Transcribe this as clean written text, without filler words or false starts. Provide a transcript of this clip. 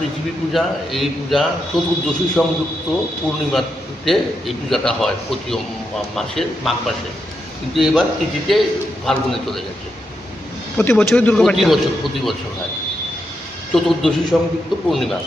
পৃথিবী পূজা, এই পূজা চতুর্দশী সংযুক্ত পূর্ণিমাতে এই পূজাটা হয় প্রতি মাসের মাঘ মাসে, কিন্তু এবার তিথিতে ফাল্গুনে চলে গেছে। প্রতি বছরই দুর্গা প্রতি বছর হয় চতুর্দশী সংযুক্ত পূর্ণিমা।